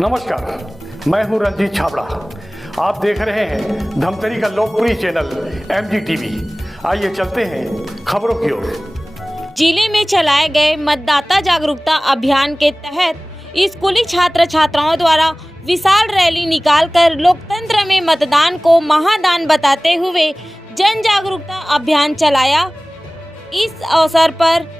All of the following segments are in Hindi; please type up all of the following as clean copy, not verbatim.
नमस्कार, मैं हूं रंजीत छाबड़ा। आप देख रहे हैं धमतरी का लोकप्रिय चैनल MGTV। आइए चलते हैं खबरों की ओर। जिले में चलाए गए मतदाता जागरूकता अभियान के तहत स्कूली छात्र छात्राओं द्वारा विशाल रैली निकालकर लोकतंत्र में मतदान को महादान बताते हुए जन जागरूकता अभियान चलाया। इस अवसर पर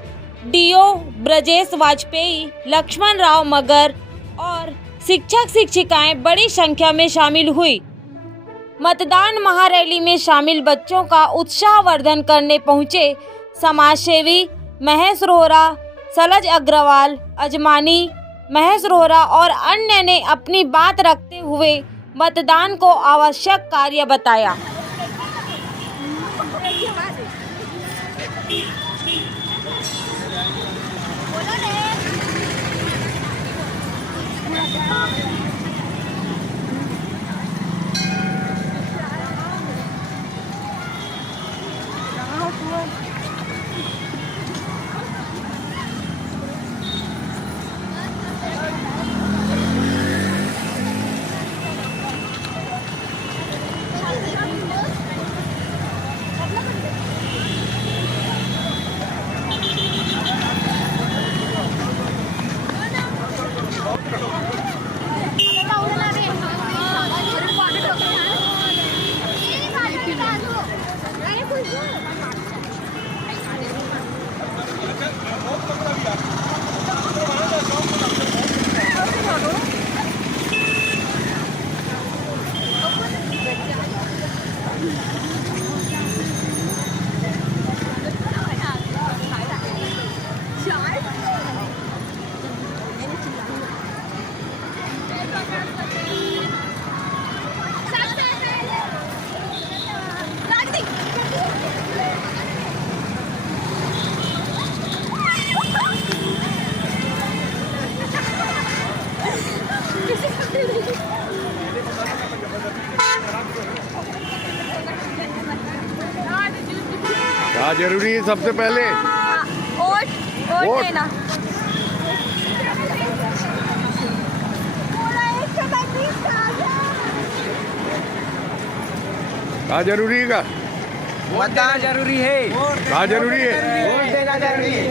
DO ब्रजेश वाजपेयी, लक्ष्मण राव मगर और शिक्षक शिक्षिकाएं बड़ी संख्या में शामिल हुई। मतदान महारैली में शामिल बच्चों का उत्साहवर्धन करने पहुंचे समाजसेवी महेश रोहरा, सलज अग्रवाल, अजमानी महेश रोहरा और अन्य ने अपनी बात रखते हुए मतदान को आवश्यक कार्य बताया। क्या जरूरी है सबसे पहले? वोट देना। क्या जरूरी है? मतदान जरूरी है। क्या जरूरी है? वोट देना जरूरी है।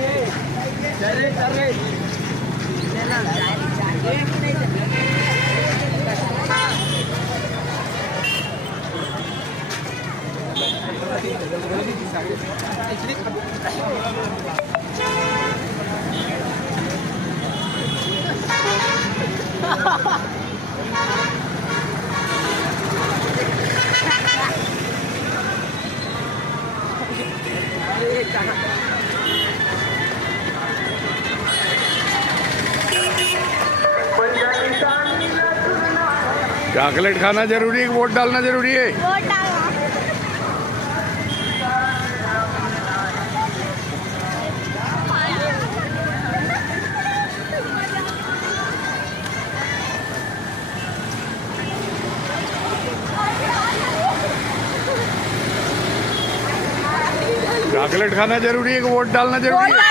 चॉकलेट खाना जरूरी है, वोट डालना जरूरी है। चॉकलेट खाना जरूरी है, वोट डालना जरूरी है।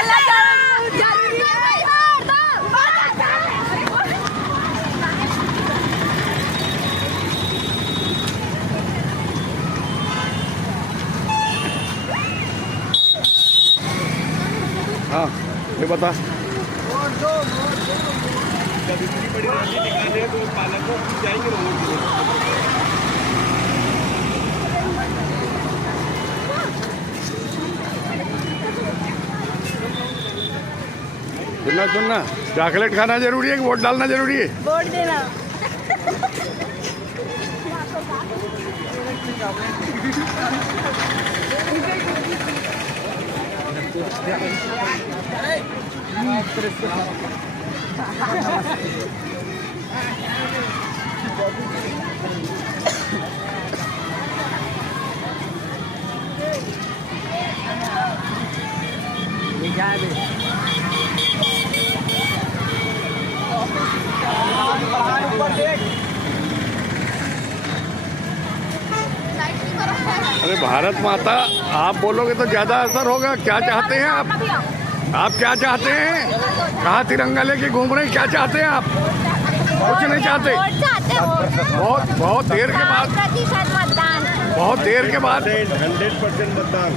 हाँ, ये बता। जब इतनी बड़ी रैली निकाले तो पालकों जाएंगे सुनना, चॉकलेट खाना जरूरी है कि वोट डालना जरूरी है? वोट देना। अरे भारत माता, आप बोलोगे तो ज्यादा असर होगा। क्या चाहते हैं आप क्या चाहते हैं? कहाँ तिरंगा लेके घूम रहे हैं? क्या चाहते हैं आप? कुछ नहीं चाहते। बहुत देर के बाद, प्रतिशत मतदान, बहुत देर के बाद 100% मतदान।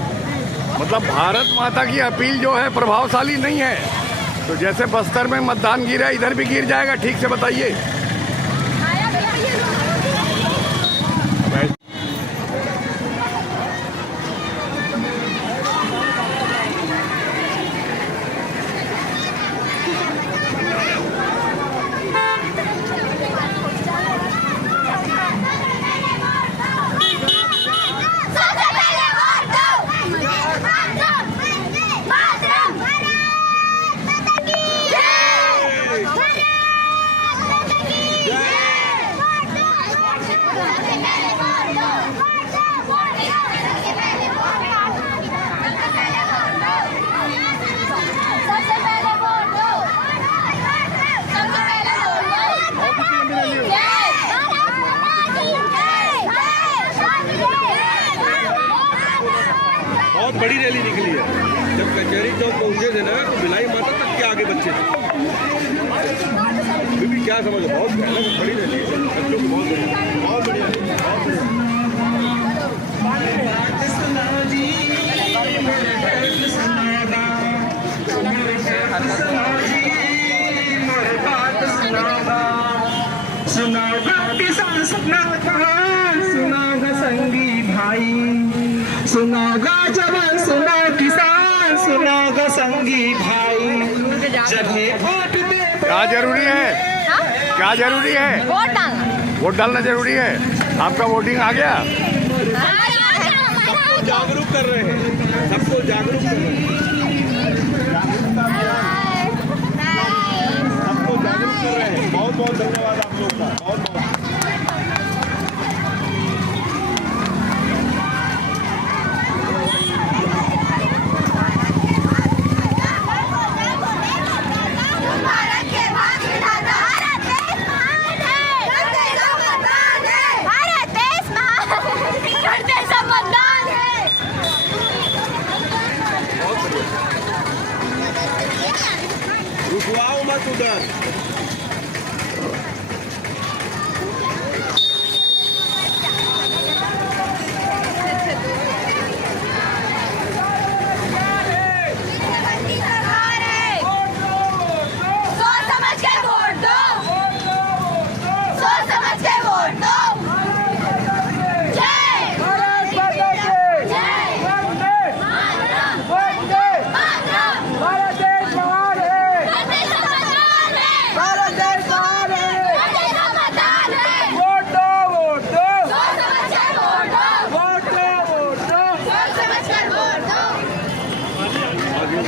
मतलब भारत माता की अपील जो है प्रभावशाली नहीं है। तो जैसे बस्तर में मतदान गिरा, इधर भी गिर जाएगा। ठीक से बताइए। बहुत बड़ी रैली निकली है। जब कचहरी चौक पहुंचे थे ना, तो बिलाई माता तक के आगे बच्चे थे। भी क्या समझ, बहुत बड़ी रैली है। बच्चों को बहुत बढ़िया, बहुत बढ़िया। सुनाओगा किसान सुनाओगा संगी भाई, सुनाओगा जवान, सुनाओ किसान, सुनाओगा संगी भाई। जब वोट दे, क्या जरूरी है? क्या जरूरी है? वोट डालना। वोट डालना जरूरी है। आपका वोटिंग आ गया? सबको जागरूक कर रहे हैं, सबको जागरूक कर रहे हैं, सबको जागरूक कर रहे हैं। बहुत बहुत धन्यवाद आप लोग का, बहुत बहुत। रुकवाओ मत उधर।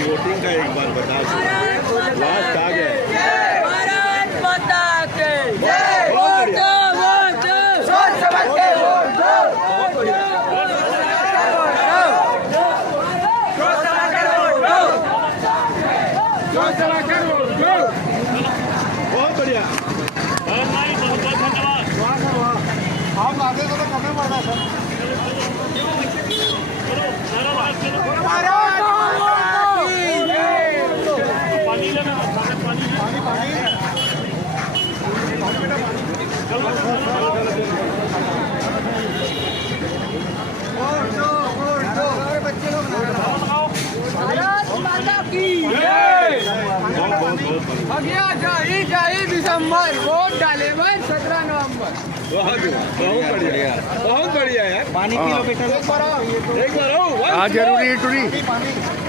वोटिंग का एक बार बता दो, लास्ट आ गया। भारत माता के जय। बहुत बढ़िया। सोच समझ के वोट दो। बहुत बढ़िया। बहुत बढ़िया। आप आगे तो कमे पड़ना सर। भारत माता की अगला जाई दिसंबर, वोट डाले 17 नवंबर। बहुत बढ़िया, बहुत बढ़िया यार। पानी पी लो बेटा। एक बार आओ। क्या जरूरी है टूरी?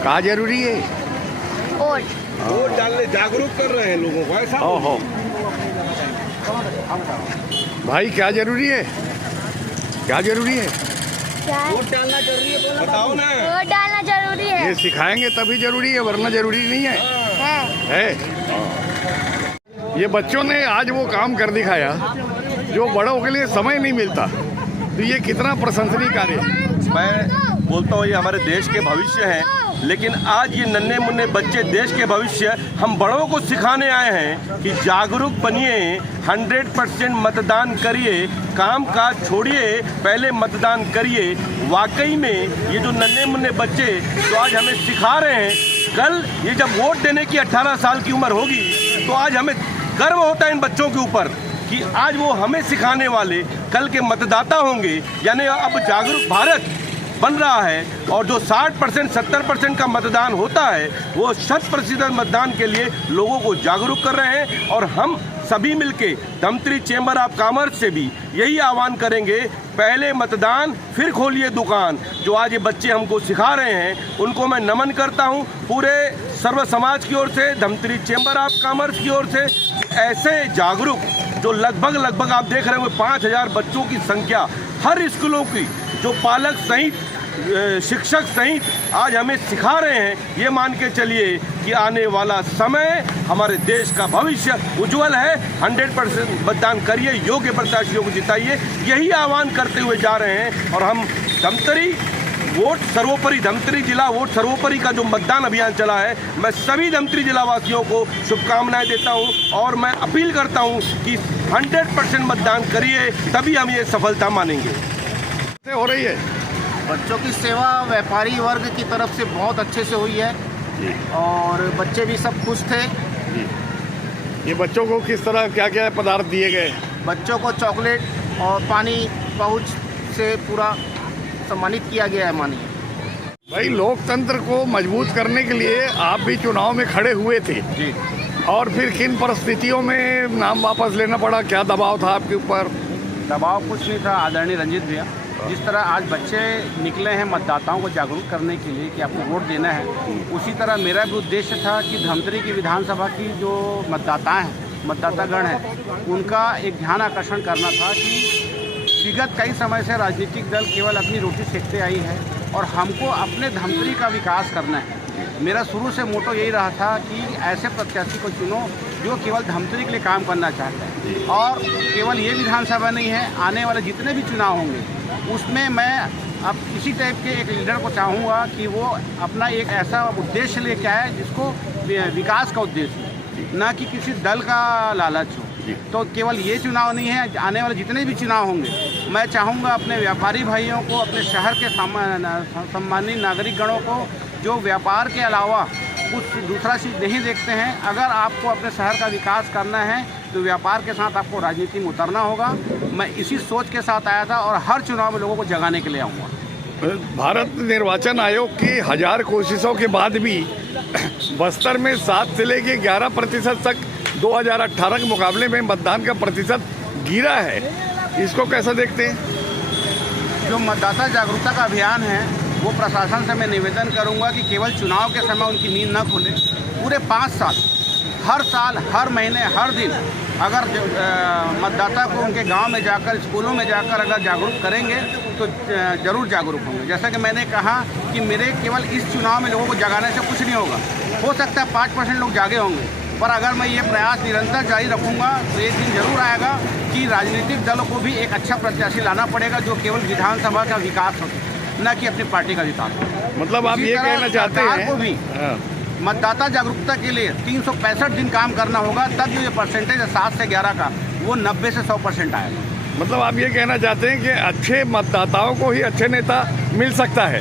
क्या जरूरी है? वोट डालने जागरूक कर रहे हैं लोगों को, ऐसा। ओहो भाई, क्या जरूरी है? क्या जरूरी है? वोट डालना जरूरी है, बताओ ना। वोट डालना जरूरी है। ये सिखाएंगे तभी जरूरी है, वरना जरूरी नहीं है। है? ये बच्चों ने आज वो काम कर दिखाया जो बड़ों के लिए समय नहीं मिलता। तो ये कितना प्रशंसनीय कार्य है। मैं बोलता हूँ ये हमारे देश के भविष्य हैं, लेकिन आज ये नन्हे मुन्ने बच्चे देश के भविष्य, हम बड़ों को सिखाने आए हैं कि जागरूक बनिए, 100% मतदान करिए, काम काज छोड़िए, पहले मतदान करिए। वाकई में ये जो नन्हे मुन्ने बच्चे जो आज हमें सिखा रहे हैं, कल ये जब वोट देने की 18 साल की उम्र होगी तो आज हमें गर्व होता है इन बच्चों के ऊपर कि आज वो हमें सिखाने वाले कल के मतदाता होंगे। यानी अब जागरूक भारत बन रहा है और जो 60% 70% का मतदान होता है वो 100% मतदान के लिए लोगों को जागरूक कर रहे हैं। और हम सभी मिलके धमतरी चेंबर ऑफ कॉमर्स से भी यही आह्वान करेंगे, पहले मतदान फिर खोलिए दुकान। जो आज ये बच्चे हमको सिखा रहे हैं उनको मैं नमन करता हूँ पूरे सर्व समाज की ओर से, धमतरी चेंबर ऑफ कॉमर्स की ओर से। ऐसे जागरूक जो लगभग आप देख रहे होंगे 5000 बच्चों की संख्या हर स्कूलों की, जो पालक सहित शिक्षक सहित आज हमें सिखा रहे हैं, ये मान के चलिए कि आने वाला समय हमारे देश का भविष्य उज्जवल है। 100% मतदान करिए, योग्य प्रत्याशियों को जिताइए, यही आह्वान करते हुए जा रहे हैं। और हम धमतरी वोट सर्वोपरि, धमतरी जिला वोट सर्वोपरि का जो मतदान अभियान चला है, मैं सभी धमतरी जिला वासियों को शुभकामनाएं देता हूं और मैं अपील करता हूं कि 100% मतदान करिए, तभी हम ये सफलता मानेंगे। हो रही है बच्चों की सेवा व्यापारी वर्ग की तरफ से बहुत अच्छे से हुई है और बच्चे भी सब खुश थे। ये बच्चों को किस तरह क्या क्या पदार्थ दिए गए? बच्चों को चॉकलेट और पानी पाउच से पूरा सम्मानित किया गया है। मानिए भाई, लोकतंत्र को मजबूत करने के लिए आप भी चुनाव में खड़े हुए थे जी, और फिर किन परिस्थितियों में नाम वापस लेना पड़ा? क्या दबाव था आपके ऊपर? दबाव कुछ नहीं था आदरणीय रंजीत भैया। जिस तरह आज बच्चे निकले हैं मतदाताओं को जागरूक करने के लिए कि आपको वोट देना है, उसी तरह मेरा भी उद्देश्य था कि धमतरी की विधानसभा की जो मतदाता हैं, मतदातागण हैं, उनका एक ध्यान आकर्षण करना था कि विगत कई समय से राजनीतिक दल केवल अपनी रोटी सेकते आई है और हमको अपने धमतरी का विकास करना है। मेरा शुरू से मोटो यही रहा था कि ऐसे प्रत्याशी को चुनो जो केवल धमतरी के लिए काम करना चाहते हैं। और केवल ये विधानसभा नहीं है, आने वाले जितने भी चुनाव होंगे उसमें मैं अब इसी टाइप के एक लीडर को चाहूँगा कि वो अपना एक ऐसा उद्देश्य लेके आए जिसको विकास का उद्देश्य हो, ना कि किसी दल का लालच हो। तो केवल ये चुनाव नहीं है, आने वाले जितने भी चुनाव होंगे मैं चाहूँगा अपने व्यापारी भाइयों को, अपने शहर के सम्मानित नागरिक गणों को जो व्यापार के अलावा कुछ दूसरा चीज़ नहीं देखते हैं, अगर आपको अपने शहर का विकास करना है तो व्यापार के साथ आपको राजनीति में उतरना होगा। मैं इसी सोच के साथ आया था और हर चुनाव में लोगों को जगाने के लिए आऊँगा। भारत निर्वाचन आयोग की 1000 कोशिशों के बाद भी बस्तर में 7 से लेके 11% तक 2018 के मुकाबले में मतदान का प्रतिशत गिरा है। इसको कैसा देखते हैं? जो मतदाता जागरूकता का अभियान है वो प्रशासन से मैं निवेदन करूंगा कि केवल चुनाव के समय उनकी नींद न खुले। पूरे 5 साल, हर साल, हर महीने, हर दिन अगर मतदाता को उनके गांव में जाकर, स्कूलों में जाकर अगर जागरूक करेंगे तो ज़रूर जागरूक होंगे। जैसा कि मैंने कहा कि मेरे केवल इस चुनाव में लोगों को जगाने से कुछ नहीं होगा। हो सकता है 5% लोग जागे होंगे, पर अगर मैं ये प्रयास निरंतर जारी रखूँगा तो एक दिन जरूर आएगा कि राजनीतिक दलों को भी एक अच्छा प्रत्याशी लाना पड़ेगा जो केवल विधानसभा का विकास हो, न कि अपनी पार्टी का विकास हो। मतलब आप ये कहना चाहते हैं को भी मतदाता जागरूकता के लिए 365 दिन काम करना होगा, तब जो ये परसेंटेज है 7 से 11 का, वो 90 से 100% आएगा। मतलब आप ये कहना चाहते हैं कि अच्छे मतदाताओं को ही अच्छे नेता मिल सकता है,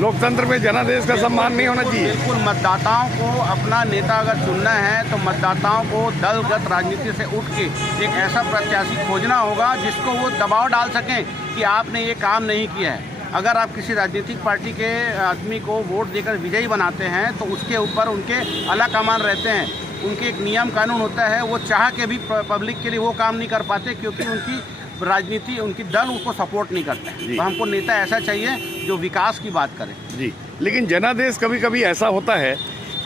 लोकतंत्र में जनादेश का सम्मान नहीं होना चाहिए? बिल्कुल, मतदाताओं को अपना नेता अगर चुनना है तो मतदाताओं को दलगत राजनीति से उठ के एक ऐसा प्रत्याशी खोजना होगा जिसको वो दबाव डाल सकें कि आपने ये काम नहीं किया है। अगर आप किसी राजनीतिक पार्टी के आदमी को वोट देकर विजयी बनाते हैं तो उसके ऊपर उनके आला कमान रहते हैं, उनके एक नियम कानून होता है, वो चाह के भी पब्लिक के लिए वो काम नहीं कर पाते क्योंकि उनकी राजनीति, उनकी दल उसको सपोर्ट नहीं करते हैं। तो हमको नेता ऐसा चाहिए जो विकास की बात करे। जी, लेकिन जनादेश कभी कभी ऐसा होता है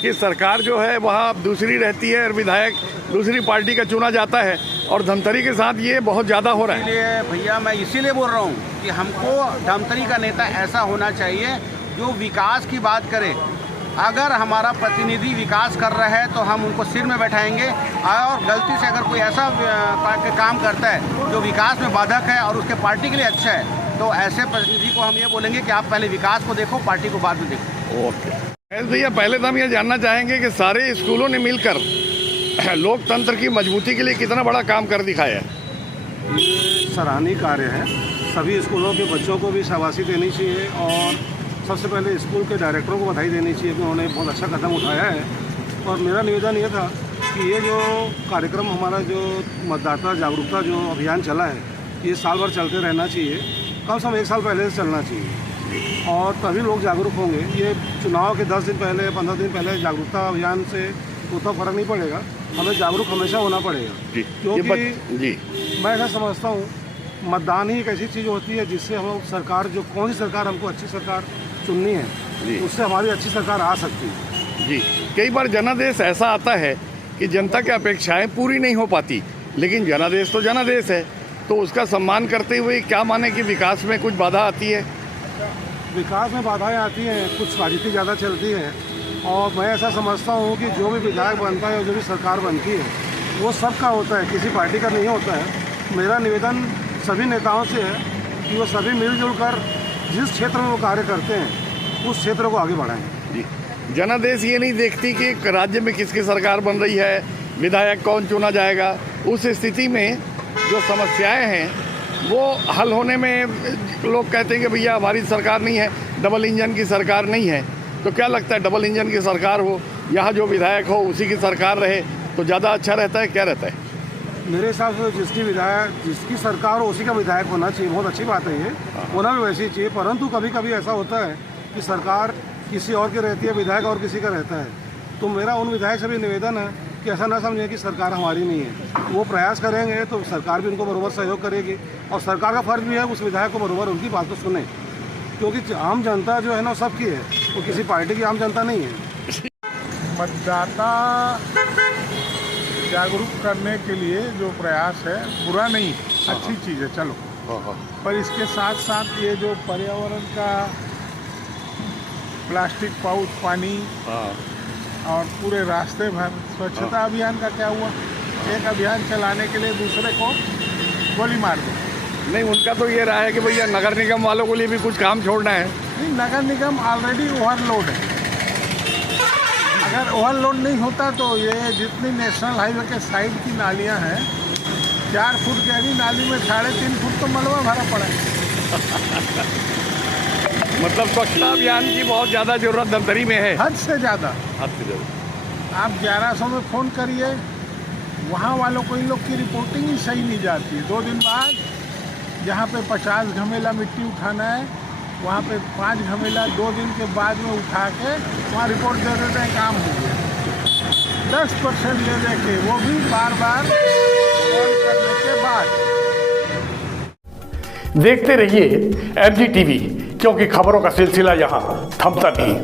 कि सरकार जो है वहाँ दूसरी रहती है और विधायक दूसरी पार्टी का चुना जाता है, और धमतरी के साथ ये बहुत ज़्यादा हो रहा है। इसलिए भैया मैं इसीलिए बोल रहा हूँ कि हमको धमतरी का नेता ऐसा होना चाहिए जो विकास की बात करे। अगर हमारा प्रतिनिधि विकास कर रहा है तो हम उनको सिर में बैठाएंगे, और गलती से अगर कोई ऐसा काम करता है जो विकास में बाधक है और उसके पार्टी के लिए अच्छा है, तो ऐसे प्रतिनिधि को हम ये बोलेंगे कि आप पहले विकास को देखो, पार्टी को बाद में देखो। ओके भैया, पहले तो हम ये जानना चाहेंगे कि सारे स्कूलों ने मिलकर लोकतंत्र की मजबूती के लिए कितना बड़ा काम कर दिखाया है। ये सराहनीय कार्य है। सभी स्कूलों के बच्चों को भी शाबाशी देनी चाहिए और सबसे पहले स्कूल के डायरेक्टरों को बधाई देनी चाहिए कि उन्होंने बहुत अच्छा कदम उठाया है। और मेरा निवेदन ये था कि ये जो कार्यक्रम हमारा जो मतदाता जागरूकता जो अभियान चला है, ये साल भर चलते रहना चाहिए, कम से कम 1 साल पहले से चलना चाहिए और तभी लोग जागरूक होंगे। ये चुनाव के 10 दिन पहले 15 दिन पहले जागरूकता अभियान से उतना फर्क नहीं पड़ेगा, हमें जागरूक हमेशा होना पड़ेगा। क्योंकि जी मैं ऐसा समझता हूँ मतदान ही एक ऐसी चीज़ होती है जिससे हम लोग सरकार, जो कौन सी सरकार हमको अच्छी सरकार चुननी है, उससे हमारी अच्छी सरकार आ सकती है। जी, कई बार जनादेश ऐसा आता है कि जनता की अपेक्षाएं पूरी नहीं हो पाती, लेकिन जनादेश तो जनादेश है, तो उसका सम्मान करते हुए क्या माने कि विकास में कुछ बाधा आती है? विकास में बाधाएं आती हैं, कुछ राजनीति ज़्यादा चलती है और मैं ऐसा समझता हूँ कि जो भी विधायक बनता है और जो भी सरकार बनती है वो सबका होता है, किसी पार्टी का नहीं होता है। मेरा निवेदन सभी नेताओं से है कि वो सभी मिलजुल कर जिस क्षेत्र में वो कार्य करते हैं उस क्षेत्र को आगे बढ़ाएं। जी, जनादेश ये नहीं देखती कि राज्य में किसकी सरकार बन रही है, विधायक कौन चुना जाएगा। उस स्थिति में जो समस्याएं हैं वो हल होने में लोग कहते हैं कि भैया हमारी सरकार नहीं है, डबल इंजन की सरकार नहीं है। तो क्या लगता है, डबल इंजन की सरकार हो, यहाँ जो विधायक हो उसी की सरकार रहे तो ज़्यादा अच्छा रहता है? क्या रहता है? मेरे हिसाब से जिसकी सरकार हो उसी का विधायक होना चाहिए। बहुत अच्छी बात है, ये होना भी वैसे ही चाहिए। परंतु कभी कभी ऐसा होता है कि सरकार किसी और की रहती है, विधायक और किसी का रहता है। तो मेरा उन विधायक से भी निवेदन है कि ऐसा ना समझें कि सरकार हमारी नहीं है। वो प्रयास करेंगे तो सरकार भी उनको बराबर सहयोग करेगी और सरकार का फर्ज भी है उस विधायक को बराबर उनकी बात को सुने, क्योंकि आम जनता जो है ना सबकी है, वो किसी पार्टी की आम जनता नहीं है। मतदाता जागरूक करने के लिए जो प्रयास है बुरा नहीं, अच्छी चीज़ है, चलो। पर इसके साथ साथ ये जो पर्यावरण का प्लास्टिक पाउच, पानी और पूरे रास्ते भर स्वच्छता अभियान का क्या हुआ? एक अभियान चलाने के लिए दूसरे को गोली मार दो। नहीं, उनका तो ये रहा है कि भैया नगर निगम वालों के लिए भी कुछ काम छोड़ना है। नहीं, नगर निगम ऑलरेडी ओवरलोड है। अगर ओवरलोड नहीं होता तो ये जितनी नेशनल हाईवे के साइड की नालियां हैं, 4 फुट गहरी नाली में 3.5 फुट तो मलबा भरा पड़ा है। मतलब स्वच्छता अभियान की बहुत ज़्यादा जरूरत धमतरी में है, हद से ज़्यादा। आप 1100 में फ़ोन करिए, वहाँ वालों को इन लोग की रिपोर्टिंग ही सही नहीं जाती। 2 दिन बाद जहाँ पे 50 घमेला मिट्टी उठाना है, वहाँ पे 5 घमेला 2 दिन के बाद में उठा के वहाँ रिपोर्ट दे देते हैं, काम हो गया। 10% ले दे के, वो भी बार बार कॉल करने के बाद। देखते रहिए MG TV, क्योंकि खबरों का सिलसिला यहाँ थमता नहीं।